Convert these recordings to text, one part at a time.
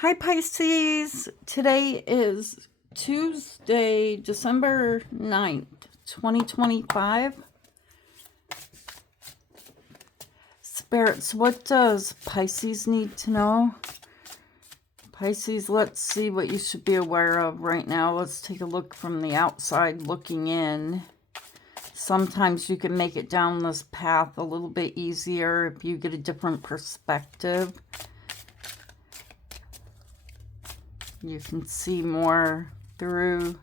Hi Pisces, today is Tuesday, December 9th, 2025. Spirits, what does Pisces need to know? Pisces, let's see what you should be aware of right now. Let's take a look from the outside looking in. Sometimes you can make it down this path a little bit easier if you get a different perspective. You can see more through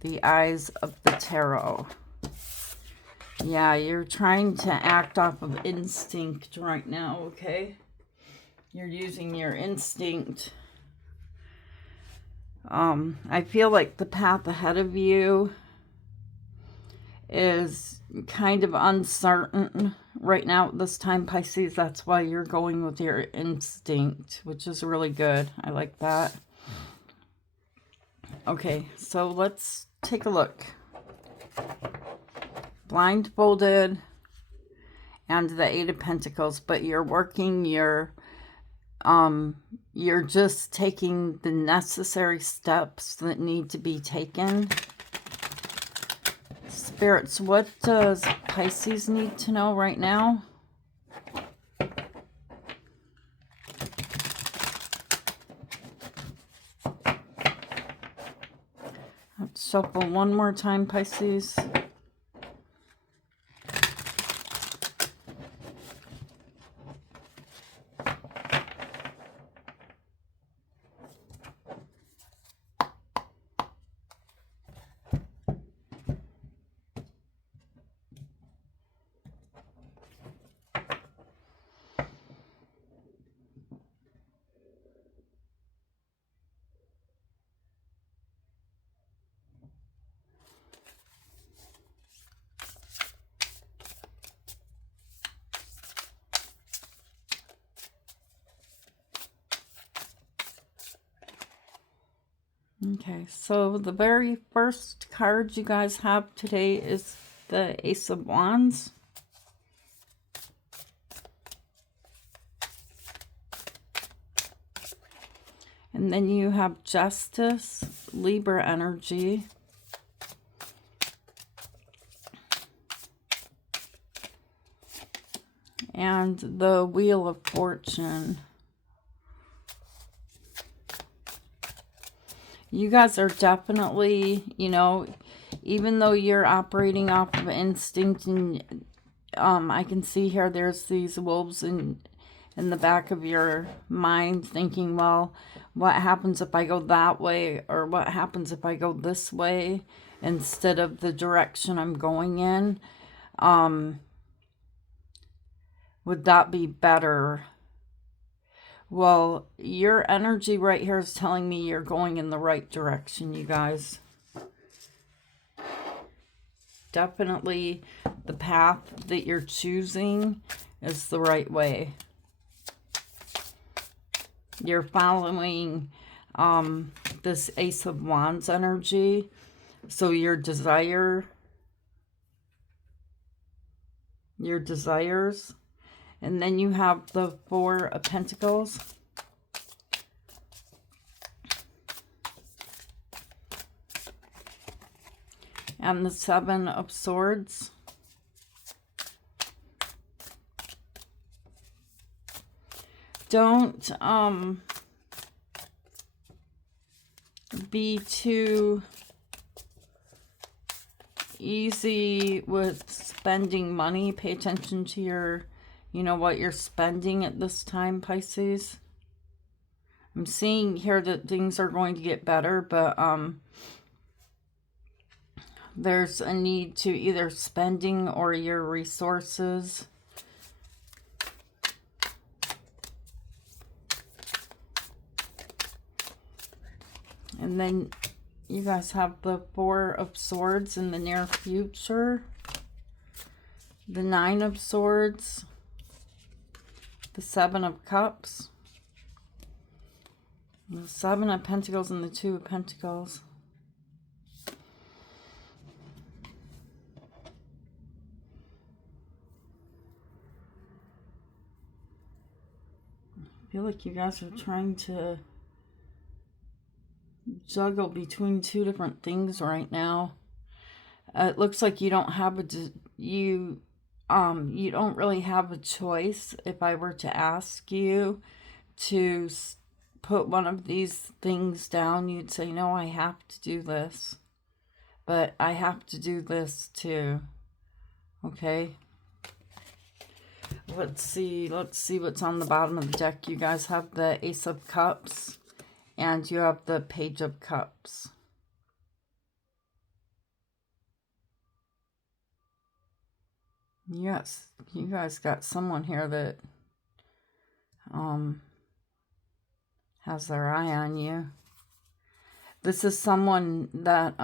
the eyes of the tarot. Yeah, you're trying to act off of instinct right now, okay? You're using your instinct. I feel like the path ahead of you is kind of uncertain right now at this time, Pisces. That's why you're going with your instinct, which is really good. I like that. Okay, so let's take a look. Blindfolded and the Eight of Pentacles, but you're working you're just taking the necessary steps that need to be taken. Spirits, what does Pisces need to know right now? Let's shuffle one more time, Pisces. Okay, so the very first card you guys have today is the Ace of Wands. And then you have Justice, Libra energy. And the Wheel of Fortune. You guys are definitely, you know, even though you're operating off of instinct, and I can see here there's these wolves in the back of your mind thinking, well, what happens if I go that way, or what happens if I go this way instead of the direction I'm going in? Would that be better? Well, your energy right here is telling me you're going in the right direction, you guys. Definitely the path that you're choosing is the right way. You're following this Ace of Wands energy. So your desires, and then you have the Four of Pentacles. And the Seven of Swords. Don't be too easy with spending money. Pay attention to your, what you're spending at this time, Pisces. I'm seeing here that things are going to get better, but there's a need to either spending or your resources. And then you guys have the Four of Swords in the near future. The Nine of Swords. The Seven of Cups. The Seven of Pentacles and the Two of Pentacles. I feel like you guys are trying to juggle between two different things right now. It looks like you don't have you don't really have a choice. If I were to ask you to put one of these things down, you'd say, no, I have to do this. But I have to do this too. Okay? Let's see what's on the bottom of the deck. You guys have the Ace of Cups and you have the Page of Cups. Yes, you guys got someone here that has their eye on you. This is someone that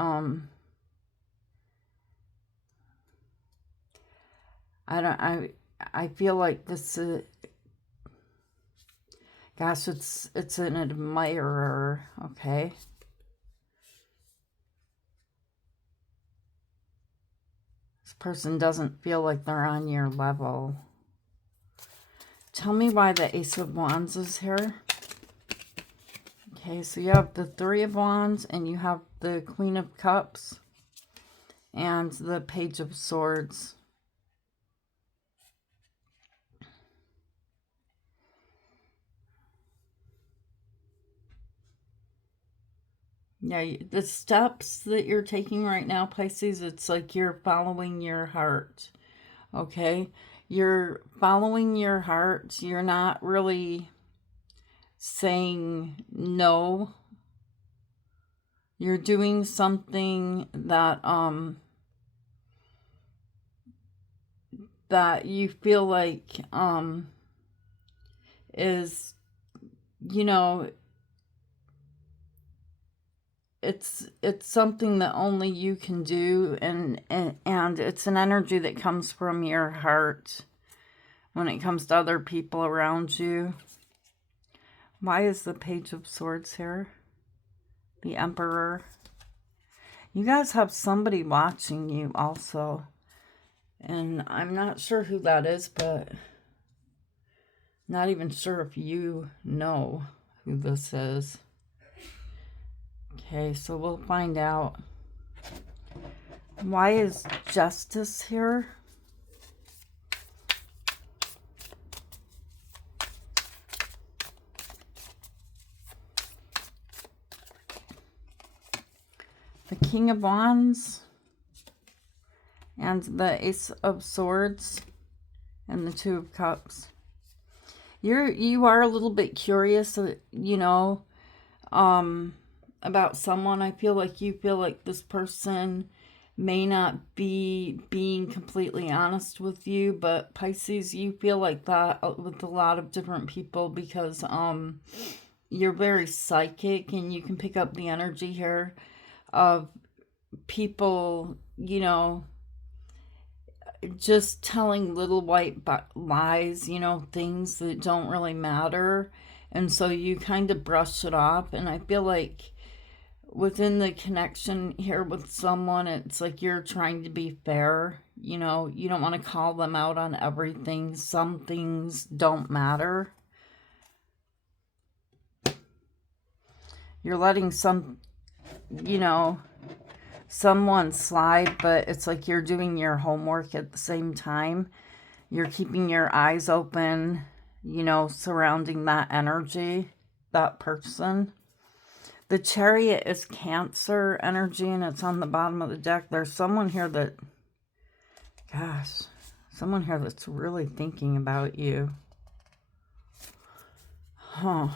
I feel like this is, gosh, it's an admirer, okay? This person doesn't feel like they're on your level. Tell me why the Ace of Wands is here. Okay, so you have the Three of Wands and you have the Queen of Cups and the Page of Swords. Yeah, the steps that you're taking right now, Pisces, it's like you're following your heart, okay? You're following your heart. You're not really saying no. You're doing something that, that you feel like, is, you know, it's something that only you can do, and it's an energy that comes from your heart when it comes to other people around you. Why is the Page of Swords here? The Emperor. You guys have somebody watching you also, and I'm not sure who that is, but not even sure if you know who this is. Okay, so we'll find out. Why is Justice here? The King of Wands and the Ace of Swords and the Two of Cups. You are a little bit curious, you know, about someone. I feel like you feel like this person may not be being completely honest with you, but Pisces, you feel like that with a lot of different people because you're very psychic and you can pick up the energy here of people, you know, just telling little white lies, you know, things that don't really matter. And so you kind of brush it off. And I feel like within the connection here with someone, it's like you're trying to be fair. You know, you don't want to call them out on everything. Some things don't matter. You're letting some, you know, someone slide, but it's like you're doing your homework at the same time. You're keeping your eyes open, you know, surrounding that energy, that person. The Chariot is Cancer energy, and it's on the bottom of the deck. There's someone here that, gosh, someone here that's really thinking about you. Huh.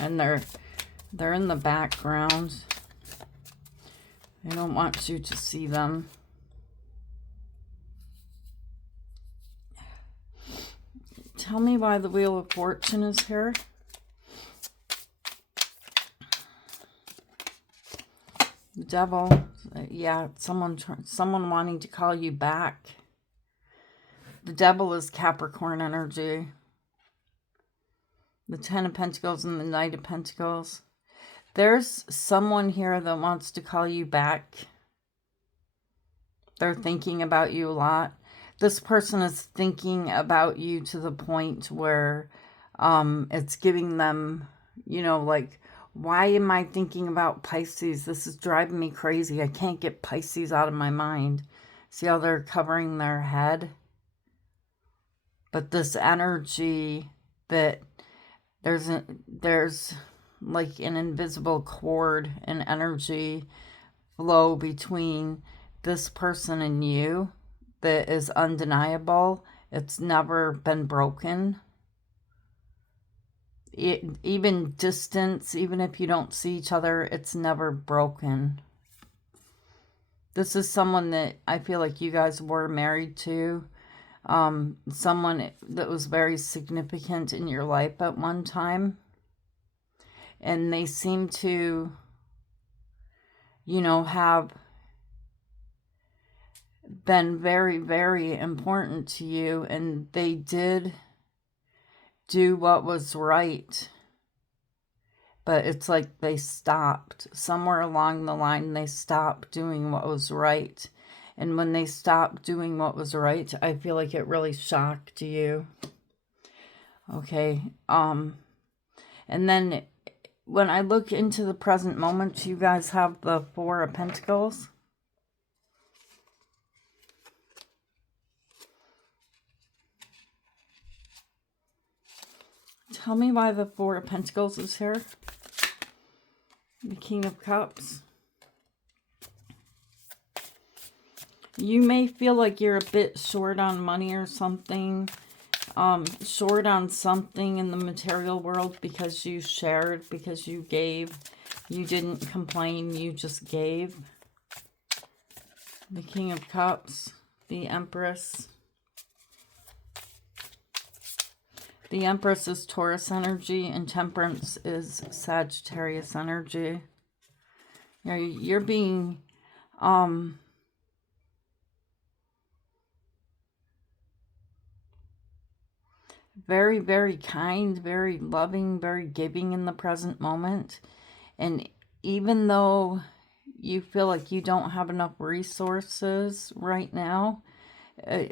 And they're in the background. I don't want you to see them. Tell me why the Wheel of Fortune is here. The Devil. Yeah, someone wanting to call you back. The Devil is Capricorn energy. The Ten of Pentacles and the Knight of Pentacles. There's someone here that wants to call you back. They're thinking about you a lot. This person is thinking about you to the point where it's giving them, you know, like Why am I thinking about Pisces? This is driving me crazy. I can't get Pisces out of my mind. See how they're covering their head? But this energy that there's like an invisible cord and energy flow between this person and you that is undeniable. It's never been broken. Even distance, even if you don't see each other, it's never broken. This is someone that I feel like you guys were married to. Someone that was very significant in your life at one time. And they seem to, you know, have been very, very important to you. And they did do what was right. But it's like they stopped. Somewhere along the line, they stopped doing what was right. And when they stopped doing what was right, I feel like it really shocked you. Okay. And then when I look into the present moment, you guys have the Four of Pentacles. Tell me why the Four of Pentacles is here. The King of Cups. You may feel like you're a bit short on money or something. Short on something in the material world because you shared, because you gave. You didn't complain, you just gave. The King of Cups. The Empress. The Empress is Taurus energy and Temperance is Sagittarius energy. You're being very, very kind, very loving, very giving in the present moment. And even though you feel like you don't have enough resources right now,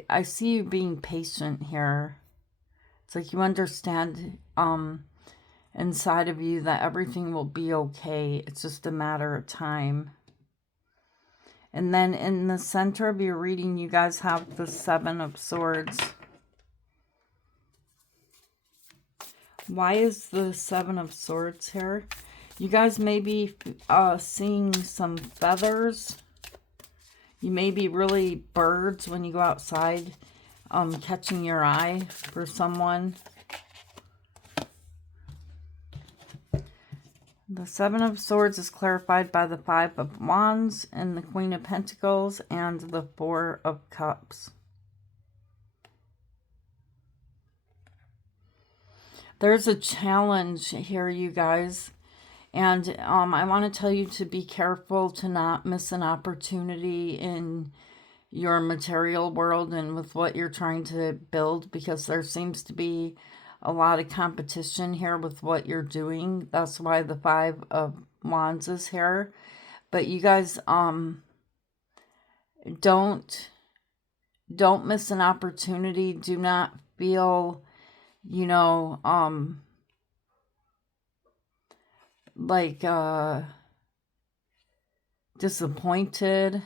I see you being patient here. It's like you understand inside of you that everything will be okay. It's just a matter of time. And then in the center of your reading, you guys have the Seven of Swords. Why is the Seven of Swords here? You guys may be seeing some feathers. You may be really birds when you go outside, catching your eye for someone. The Seven of Swords is clarified by the Five of Wands and the Queen of Pentacles and the Four of Cups. There's a challenge here, you guys. And I want to tell you to be careful to not miss an opportunity in your material world and with what you're trying to build, because there seems to be a lot of competition here with what you're doing. That's why the Five of Wands is here. But you guys don't miss an opportunity. Do not feel, you know, like disappointed,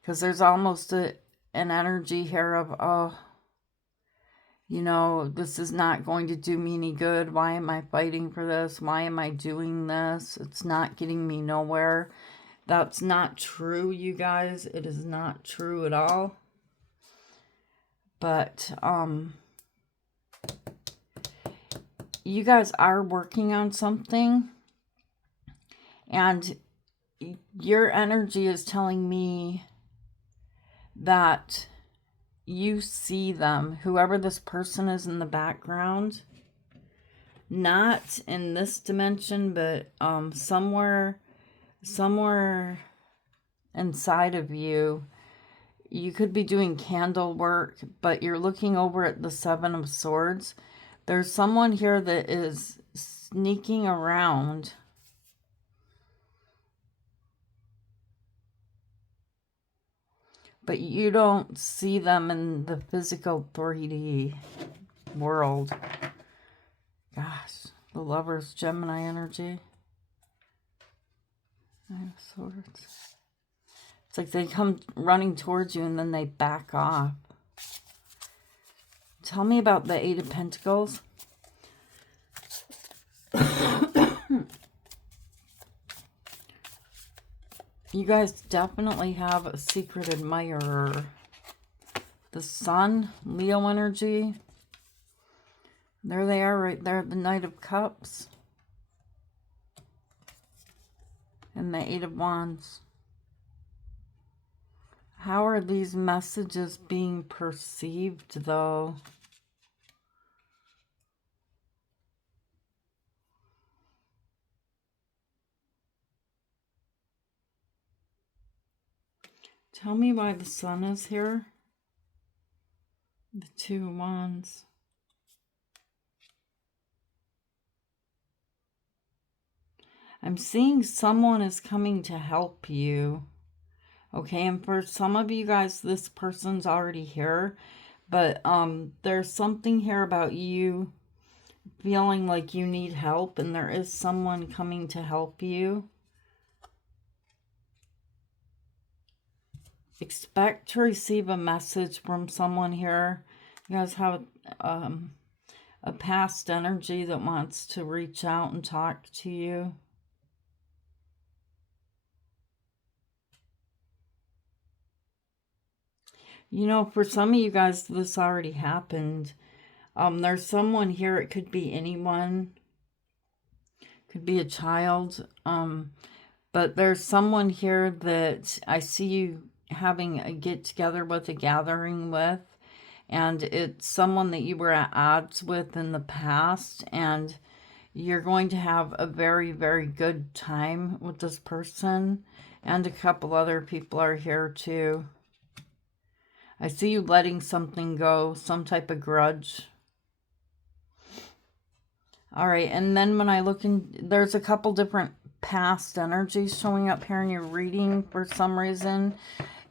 because there's almost an energy here of, oh, you know, this is not going to do me any good. Why am I fighting for this? Why am I doing this? It's not getting me nowhere. That's not true, you guys. It is not true at all. But you guys are working on something, and your energy is telling me that you see them, whoever this person is in the background, not in this dimension, but somewhere inside of you. You could be doing candle work, but you're looking over at the Seven of Swords. There's someone here that is sneaking around. But you don't see them in the physical 3D world. Gosh, The Lovers, Gemini energy. Nine of Swords. It's like they come running towards you and then they back off. Tell me about the Eight of Pentacles. You guys definitely have a secret admirer. The Sun, Leo energy. There they are right there, the Knight of Cups. And the Eight of Wands. How are these messages being perceived, though? Tell me why the Sun is here. The Two of Wands. I'm seeing someone is coming to help you. Okay, and for some of you guys, this person's already here. But there's something here about you feeling like you need help, and there is someone coming to help you. Expect to receive a message from someone here. You guys have a past energy that wants to reach out and talk to you. You know, for some of you guys, this already happened. There's someone here. It could be anyone. Could be a child. But there's someone here that I see you having a get-together with, a gathering with. And it's someone that you were at odds with in the past. And you're going to have a very, very good time with this person. And a couple other people are here too. I see you letting something go, some type of grudge. All right, and then when I look in, there's a couple different past energies showing up here in your reading for some reason.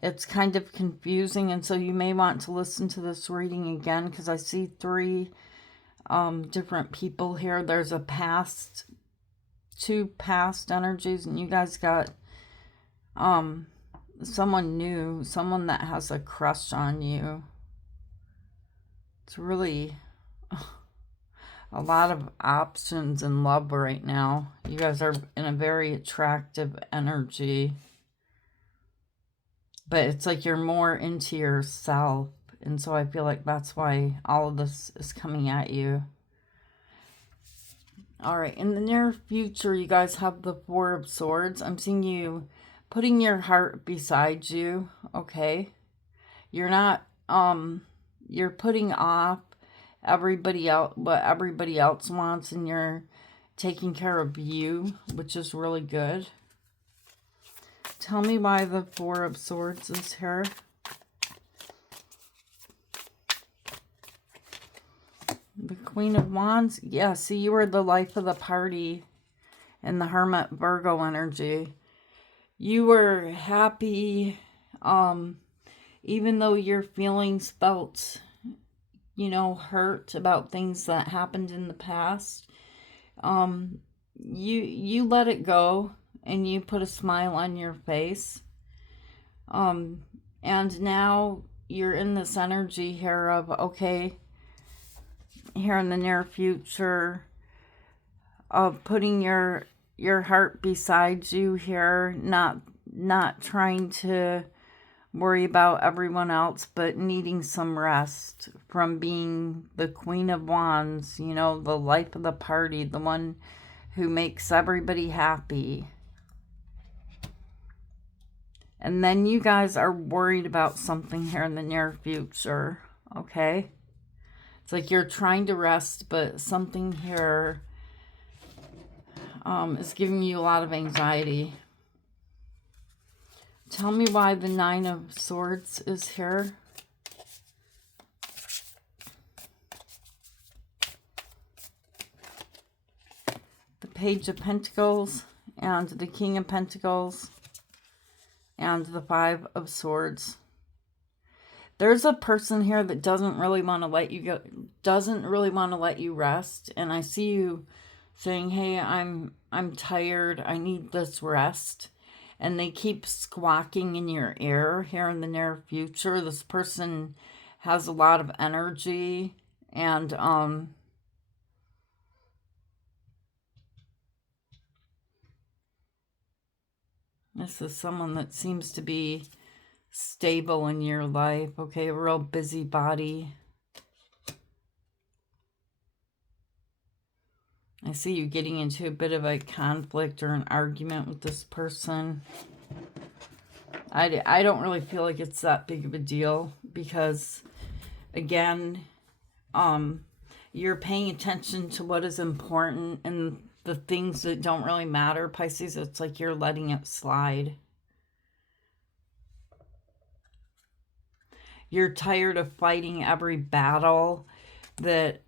It's kind of confusing, and so you may want to listen to this reading again because I see three different people here. There's a past, two past energies, and you guys got someone new, someone that has a crush on you. It's really a lot of options in love right now. You guys are in a very attractive energy. But it's like you're more into yourself. And so I feel like that's why all of this is coming at you. All right, in the near future, you guys have the Four of Swords. I'm seeing you putting your heart beside you, okay? You're not, you're putting off everybody else, what everybody else wants, and you're taking care of you, which is really good. Tell me why the Four of Swords is here. The Queen of Wands. Yeah, see, you were the life of the party in the Hermit Virgo energy. You were happy, even though your feelings felt, you know, hurt about things that happened in the past. You let it go and you put a smile on your face. And now you're in this energy here of, okay, here in the near future, of putting your heart beside you here, not trying to worry about everyone else, but needing some rest from being the Queen of Wands, you know, the life of the party, the one who makes everybody happy. And then you guys are worried about something here in the near future, okay? It's like you're trying to rest, but something here is giving you a lot of anxiety. Tell me why the Nine of Swords is here. The Page of Pentacles and the King of Pentacles and the Five of Swords. There's a person here that doesn't really want to let you go, doesn't really want to let you rest, and I see you saying, hey, I'm tired, I need this rest. And they keep squawking in your ear here in the near future. This person has a lot of energy, and this is someone that seems to be stable in your life, okay? A real busybody. I see you getting into a bit of a conflict or an argument with this person. I don't really feel like it's that big of a deal because, again, you're paying attention to what is important, and the things that don't really matter, Pisces, it's like you're letting it slide. You're tired of fighting every battle that,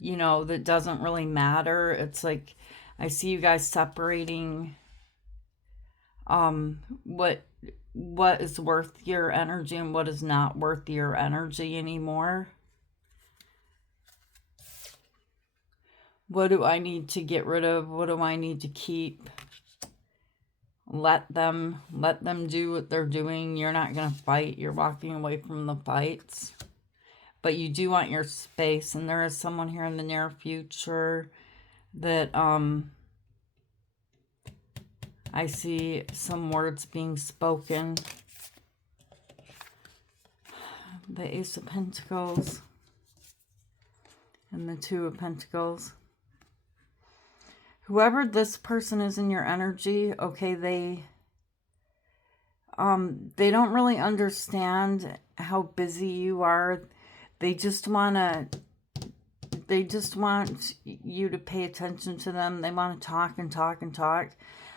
you know, that doesn't really matter. It's like, I see you guys separating, what is worth your energy and what is not worth your energy anymore. What do I need to get rid of? What do I need to keep? Let them do what they're doing. You're not going to fight. You're walking away from the fights. But you do want your space. And there is someone here in the near future that I see some words being spoken. The Ace of Pentacles and the Two of Pentacles. Whoever this person is in your energy, okay, they don't really understand how busy you are. They just want you to pay attention to them. They want to talk and talk and talk.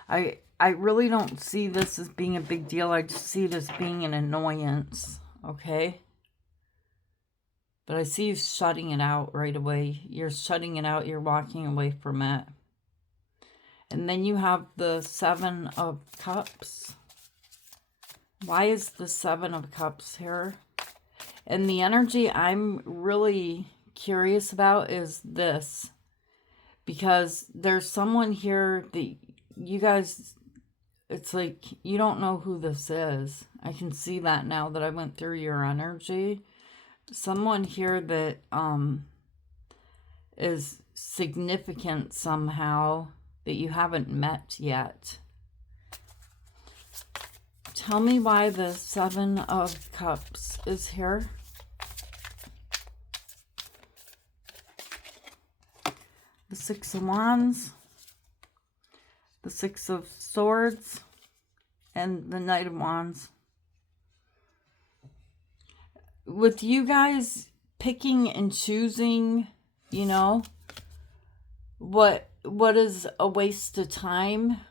I really don't see this as being a big deal. I just see it as being an annoyance, okay? But I see you shutting it out right away. You're shutting it out. You're walking away from it. And then you have the Seven of Cups. Why is the Seven of Cups here? And the energy I'm really curious about is this. Because there's someone here that you guys, it's like you don't know who this is. I can see that now that I went through your energy. Someone here that is significant somehow that you haven't met yet. Tell me why the Seven of Cups is here. The Six of Wands, the Six of Swords, and the Knight of Wands. With you guys picking and choosing, you know, what is a waste of time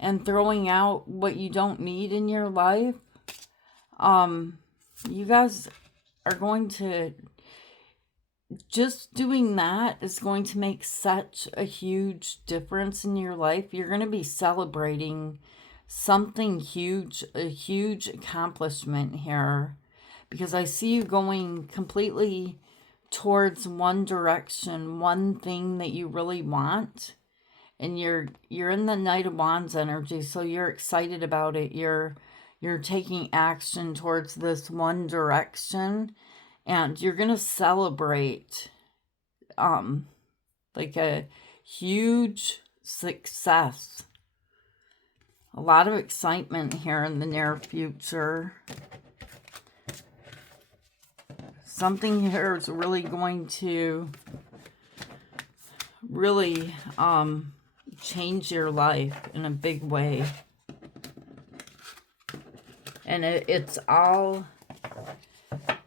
and throwing out what you don't need in your life, you guys are going to, just doing that is going to make such a huge difference in your life. You're going to be celebrating something huge, a huge accomplishment here, because I see you going completely towards one direction, one thing that you really want, and you're in the Knight of Wands energy, so you're excited about it. You're taking action towards this one direction, and you're gonna celebrate like a huge success. A lot of excitement here in the near future. Something here is really going to really change your life in a big way. And it's all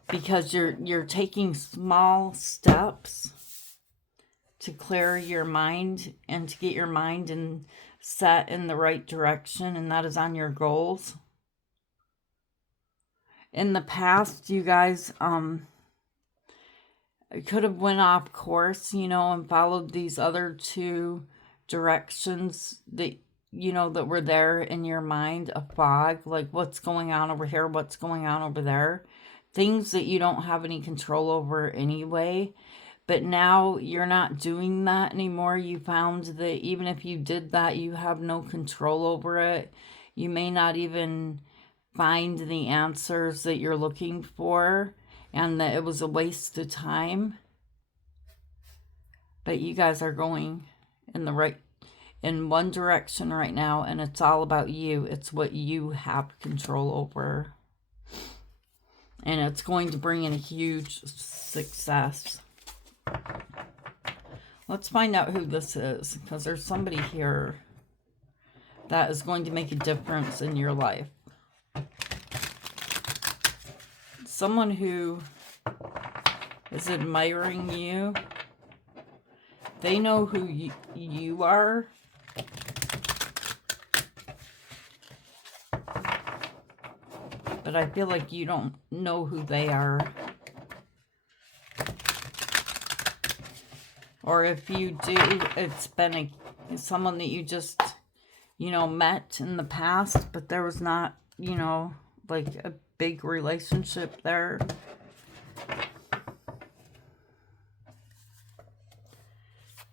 because you're taking small steps to clear your mind and to get your mind set in the right direction, and that is on your goals. In the past, you guys could have went off course, you know, and followed these other two directions that, you know, that were there in your mind, a fog, like what's going on over here, what's going on over there, things that you don't have any control over anyway. But now you're not doing that anymore. You found that even if you did that, you have no control over it. You may not even find the answers that you're looking for, and that it was a waste of time. But you guys are going in one direction right now, and it's all about you. It's what you have control over. And it's going to bring in a huge success. Let's find out who this is, because there's somebody here that is going to make a difference in your life. Someone who is admiring you. They know who you are. But I feel like you don't know who they are. Or if you do, it's been someone that you just, met in the past, but there was not, like a big relationship there.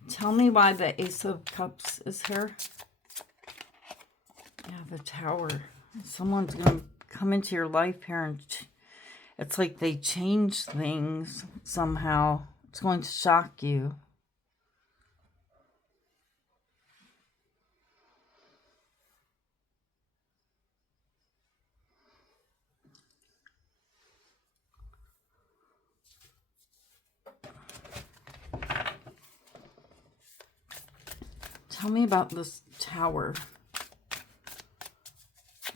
Tell me why the Ace of Cups is here. Yeah, the Tower. Someone's going to come into your life here, and it's like they change things somehow. It's going to shock you. Tell me about this Tower.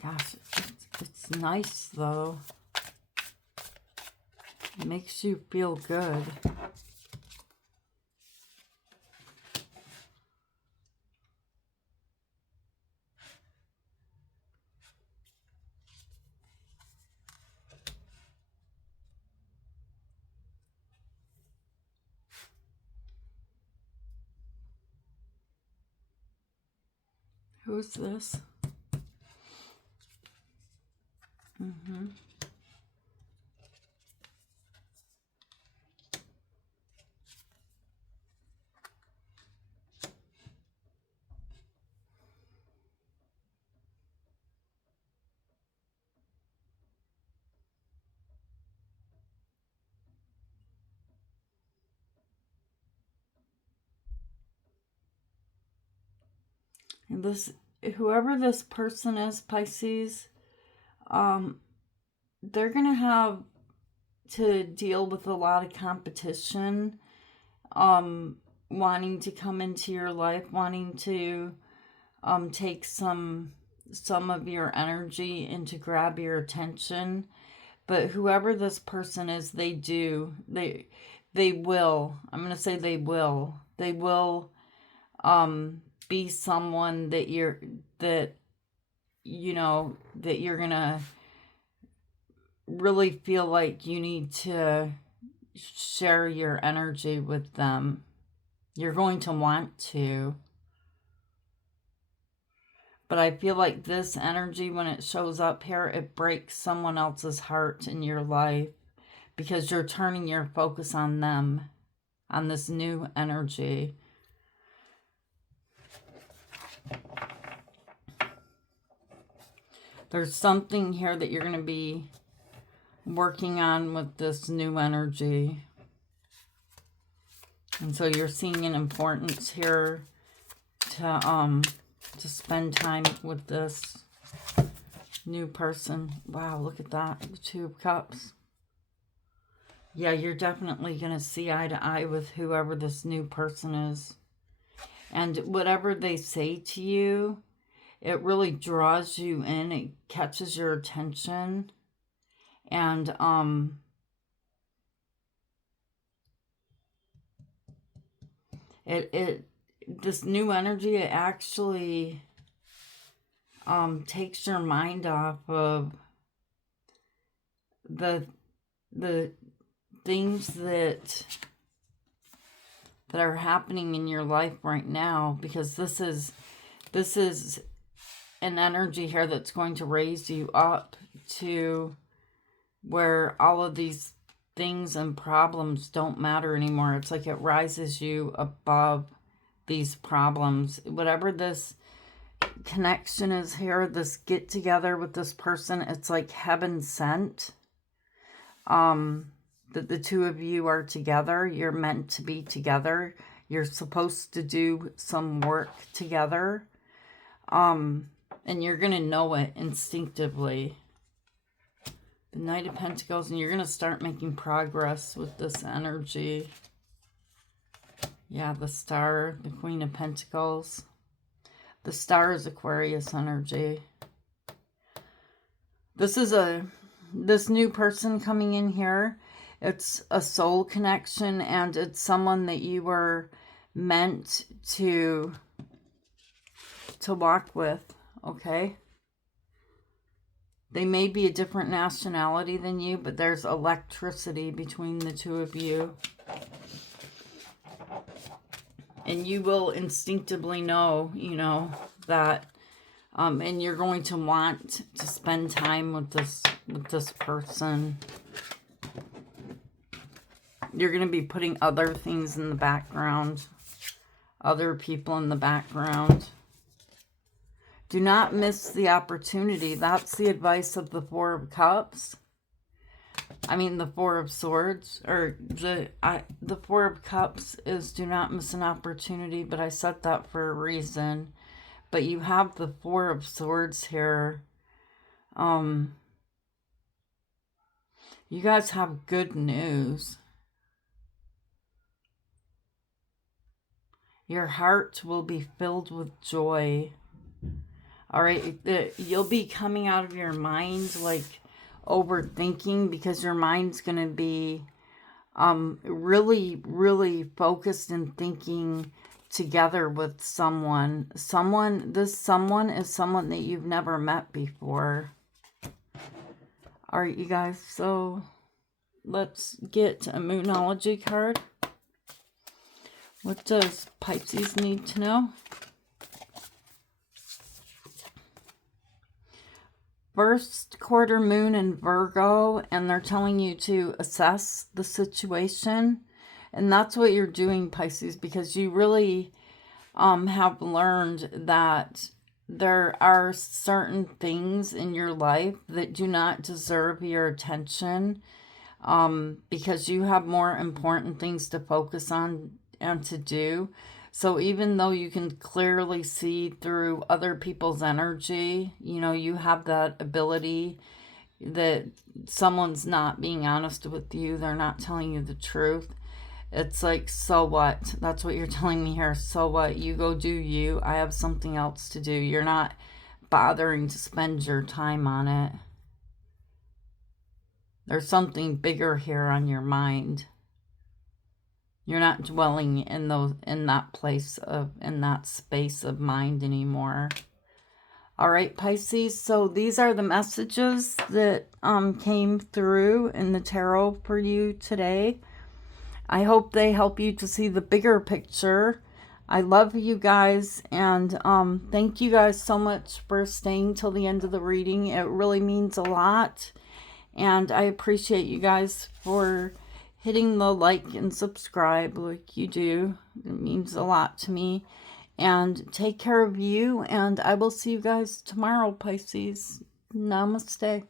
Gosh, it's nice though. It makes you feel good. Who's this? And whoever this person is, Pisces, they're gonna have to deal with a lot of competition, wanting to come into your life, wanting to take some of your energy and to grab your attention. But whoever this person is, they will, I'm gonna say they will be someone that you're gonna really feel like you need to share your energy with them. You're going to want to. But I feel like this energy, when it shows up here, it breaks someone else's heart in your life, because you're turning your focus on them, on this new energy. There's something here that you're going to be working on with this new energy. And so you're seeing an importance here to spend time with this new person. Wow, look at that. The Two of Cups. Yeah, you're definitely going to see eye to eye with whoever this new person is. And whatever they say to you, it really draws you in. It catches your attention. And this new energy, it actually takes your mind off of the things that are happening in your life right now, because this is an energy here that's going to raise you up to where all of these things and problems don't matter anymore. It's like it rises you above these problems. Whatever this connection is here, this get together with this person, it's like heaven sent. That the two of you are together. You're meant to be together. You're supposed to do some work together. And you're going to know it instinctively. The Knight of Pentacles, and you're going to start making progress with this energy. Yeah, the Star, the Queen of Pentacles. The Star is Aquarius energy. This new person coming in here, it's a soul connection, and it's someone that you were meant to walk with, okay? They may be a different nationality than you, but there's electricity between the two of you. And you will instinctively know, you know, that, and you're going to want to spend time with this person. You're going to be putting other things in the background, other people in the background. Do not miss the opportunity. That's the advice of the Four of Cups. I mean, the Four of Swords, or the Four of Cups is do not miss an opportunity, but I said that for a reason. But you have the Four of Swords here. You guys have good news. Your heart will be filled with joy. All right, you'll be coming out of your mind, like, overthinking, because your mind's going to be really, really focused and thinking together with someone. This someone is someone that you've never met before. All right, you guys, so let's get a Moonology card. What does Pisces need to know? First quarter moon in Virgo, and they're telling you to assess the situation. And that's what you're doing, Pisces, because you really have learned that there are certain things in your life that do not deserve your attention, because you have more important things to focus on and to do. So even though you can clearly see through other people's energy, you know, you have that ability that someone's not being honest with you. They're not telling you the truth. It's like, so what? That's what you're telling me here. So what? You go do you. I have something else to do. You're not bothering to spend your time on it. There's something bigger here on your mind. You're not dwelling in that place in that space of mind anymore. All right, Pisces. So these are the messages that came through in the tarot for you today. I hope they help you to see the bigger picture. I love you guys, and thank you guys so much for staying till the end of the reading. It really means a lot, and I appreciate you guys for hitting the like and subscribe like you do. It means a lot to me. And take care of you, and I will see you guys tomorrow, Pisces. Namaste.